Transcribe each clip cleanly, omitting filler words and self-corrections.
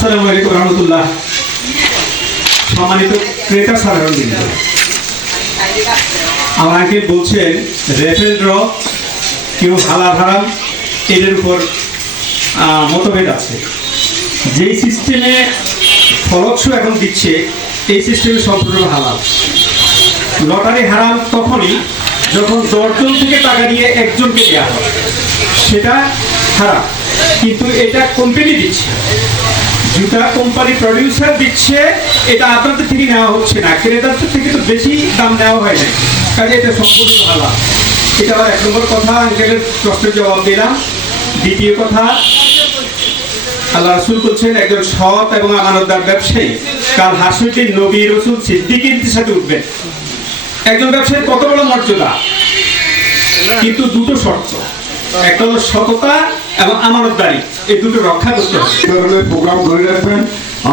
আসসালামু আলাইকুম রহমতুল্লাহ। সম্মানিত ক্রেতা সাধারণ বৃন্দ, আমাকে বলছেন রেফেল ড্র কেউ হালাল হারাম এদের উপর মতভেদ আছে। যেই সিস্টেমে ফলকশো এখন দিচ্ছে এই সিস্টেমে সম্পূর্ণ হালাল। লটারি হারাম তখনই যখন 10 জন থেকে টাকা নিয়ে একজনকে দেওয়া হয়, সেটা হারাম। কিন্তু এটা কোম্পানি দিচ্ছে, যেটা কোম্পানি প্রডিউসার দিচ্ছে, এটা আপনাদের থেকে নেওয়া হচ্ছে না, ক্রেতাদের থেকে তো বেশি দাম নেওয়া হয় না, কাজে এটা সম্পূর্ণ হালাল। এটা আমার 1 নম্বর কথা, আঙ্কেলের প্রশ্নের জবাব দিলাম। দ্বিতীয় কথা, আল্লাহ রাসূল বলছেন একজন সৎ এবং আমানতদার ব্যবসায়ী কাল হাসরের নবী রাসূল সিদ্দিকীর সাথে উঠবেন। একজন ব্যবসায়ীর কত বড় মর্যাদা, কিন্তু দুটো শর্ত, একটা হলো সততা এবং আমানতদারি, এই দুটো রক্ষা করতে হবে। প্রোগ্রাম ধরে রাখবেন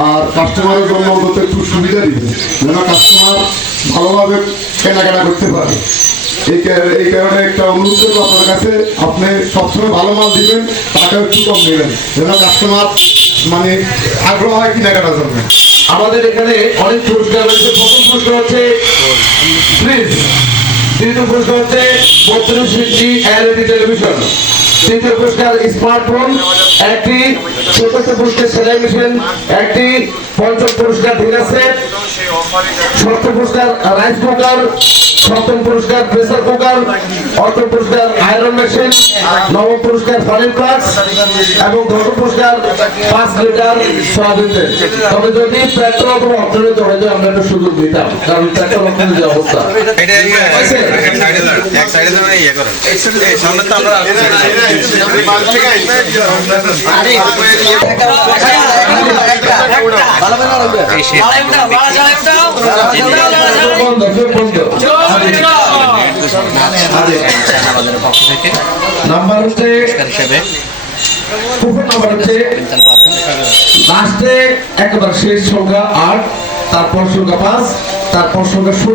আর কাস্টমারের জন্য অন্তত একটু সুবিধা দিবেন, যেন কাস্টমার ভালোভাবে কেনাকাটা করতে পারে। এই কারণে একটা অনুরোধ করবো আপনার কাছে, আপনি সবসময় ভালো মাল দিবেন, টাকা একটু কম নেবেন, যেন কাস্টমার মানে আগ্রহ হয় কেনাকাটার জন্য। আমাদের এখানে অনেক পুরস্কার রয়েছে। প্রথম পুরস্কার হচ্ছে ফ্রিজ, দ্বিতীয় পুরস্কার হচ্ছে 32 ইঞ্চি এলইডি টেলিভিশন, তৃতীয় পুরস্কার স্মার্টফোন একটি, চতুর্থ পুরস্কার সেলাই মেশিন একটি, পঞ্চম পুরস্কার ডিনার সেট, ষষ্ঠ পুরস্কার রাইস কুকার, সপ্তম পুরস্কার প্রেসার কুকার, অষ্টম পুরস্কার আয়রন মেশিন, নবম পুরস্কার ফার্নিং ফ্লাক্স এবং দশম পুরস্কার 5 লিটার সয়াবিন তেল। তবে যদি পেট্রোল অথবা অর্থনীতি হয়ে যায় আমরা একটা সুযোগ দিতাম, কারণ পেট্রোল অর্থনীতি অবস্থা নাম্বার হচ্ছে লাস্টে একেবারে শেষ সংখ্যা 8, তারপর সংখ্যা 5, তারপর সংখ্যা 0,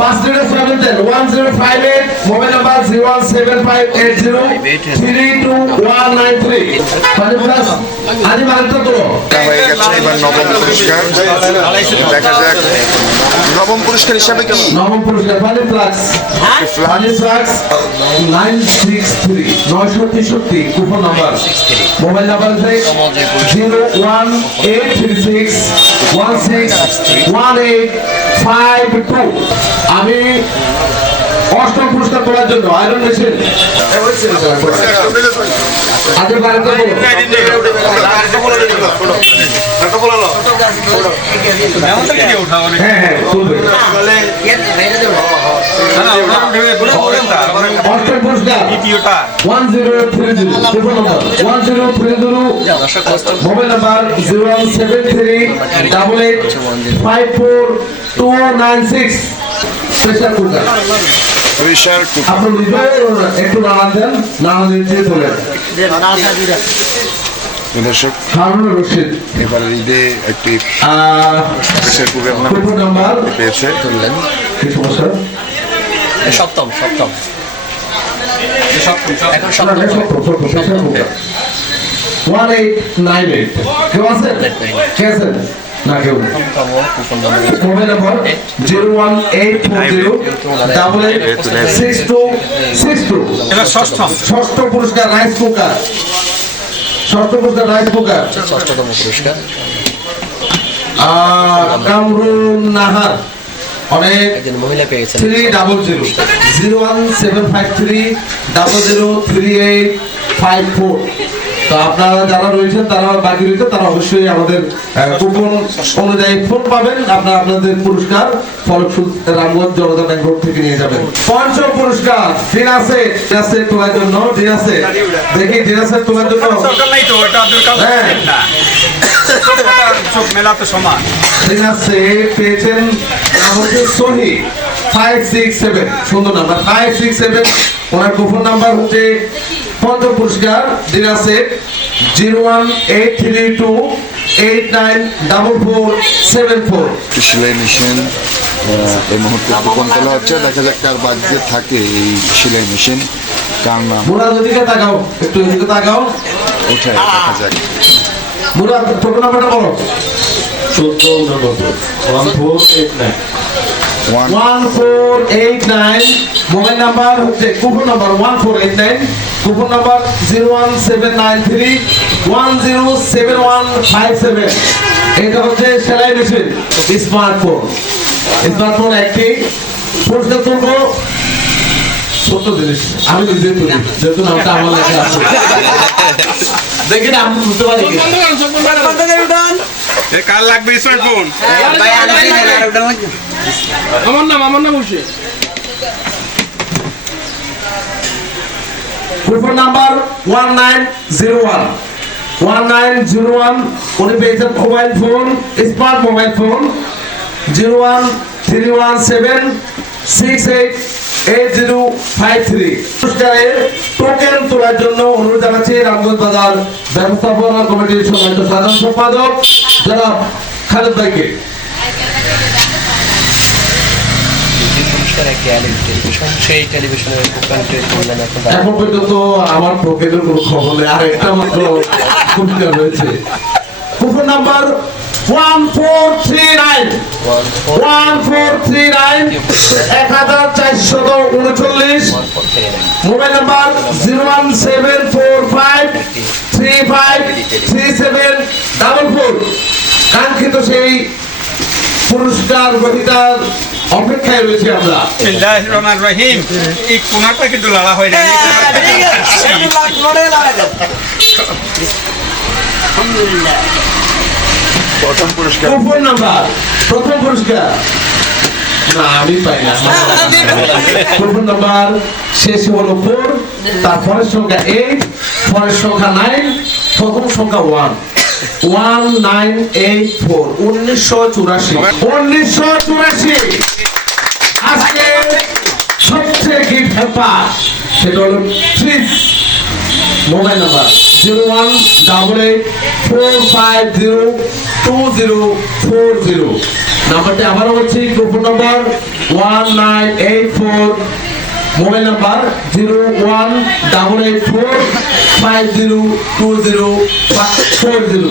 পাঁচ লিটার সয়াবিন তেল 1058, মোবাইল নাম্বার 01758032193। আজি মাত্র তো হয়ে গেছে। এবার নবম পুরস্কার দেখা যাক নবম পুরস্কার হিসাবে কি। নবম পুরস্কার funny flux 963 963 coupon number, mobile number 01836161852। আমি অষ্টম পুরস্কার করার জন্য আয়রন মেশিন আগে বাড়িতে অষ্টম পুরস্কার 1030 মোবাইল নাম্বার 07388542296। প্রেসার কুকার আপনি একটু নাড়া দেন, নাড়া দিতে চলে দর্শক হারুন রশিদ এবার ঈদে একটি প্রেসার কুকার নাম্বার পেয়েছে। কি সমস্যা? সপ্তম এখন প্রেসার কুকার 1898 কেউ আছে? কে আছে? না কেউ। Mobile number 01840886262। ষষ্ঠ পুরস্কার রাইস কুকার, ষষ্ঠতম পুরস্কার কামরুন নাহার অনেক একজন মহিলা পেয়েছেন 300 01753003854। তো আপনারা যারা রয়েছেন, তারা বাকি রয়েছে, তারা অবশ্যই আমাদের কুপন অনুযায়ী ফোন পাবেন। আপনারা আপনাদের পুরস্কার ফলকসুদ রামগঞ্জ জনতা ব্যাংক থেকে নিয়ে যাবেন। পঞ্চম পুরস্কার ডিনাসে তোলার জন্য, ডিনাসে দেখি ডিনাসে তোলার জন্য ডিনাসে পেয়েছেন নাম হচ্ছে সোহি 567, সুন্দর নাম্বার 567। ওনার কুপন নাম্বার হচ্ছে পঞ্চম পুরস্কার ডিনাসে 01832894474। সেলাই মেশিন এই মুহূর্তে কুপন তোলা হচ্ছে, দেখা যাক কার বাজেট থাকে এই সেলাই মেশিন। কান্না মুরাদ ওদিকে তাকাও, একটু এদিকে তাকাও। উঠে দেখা যাক। মুরাদ টোটো নাম্বারটা বলো। 1489 1489 মোবাইল নাম্বার হচ্ছে কুপন নাম্বার 1489, কুপন নাম্বার 01793107157। এটা হচ্ছে সেলাই মেশিন স্মার্টফোন। স্মার্টফোন একটি প্রশ্ন করব, ছোট্ট জিনিস আমি নিজে তুলি, যেহেতু নামটা আমার লেখা আছে। দেখি না আমি বুঝতে পারি কি? কার লাগবে স্মার্টফোন? আমার নাম বসে কুপন নাম্বার 1901 উনি পেয়েছেন mobile phone, smart mobile phone 01317688053। পুরস্কারের টোকেন তোলার জন্য অনুরোধ জানাচ্ছি রামগঞ্জ বাজার ব্যবস্থাপনা কমিটির সম্মানিত সাধারণ সম্পাদক জনাব খালেদ ভাইকে। পুরস্কার একটি এলইডি টেলিভিশন, সেই টেলিভিশনের কোম্পানিটির মূল্যায়ন এখন এখন পর্যন্ত আমার পকেটের কোনো খবর নেই, আর একটা মাত্র পুরস্কার রয়েছে। Coupon number 1439 1439 mobile number 01745353744। কাঙ্ক্ষিত সেই পুরস্কার গ্রহীতার অপেক্ষায় রয়েছে আমরা। বিসমিল্লাহির রহমানির রহিম। এই কোনাটা কিন্তু লালা হয়ে যায়। প্রথম পুরস্কার কুপন নাম্বার, প্রথম পুরস্কার না আমি পাই না। কুপন নাম্বার শেষ হলো 4, তারপরের সংখ্যা 8, পরের সংখ্যা 9, প্রথম সংখ্যা 1 1984 1984। আজকে সবচেয়ে গিফট হ্যাম্পার সেটা হলো ফ্রিজ। Mobile number 01854502040। নাম্বারটি আবারও হচ্ছে কুপন নাম্বার 1984, মোবাইল নাম্বার 01884502040।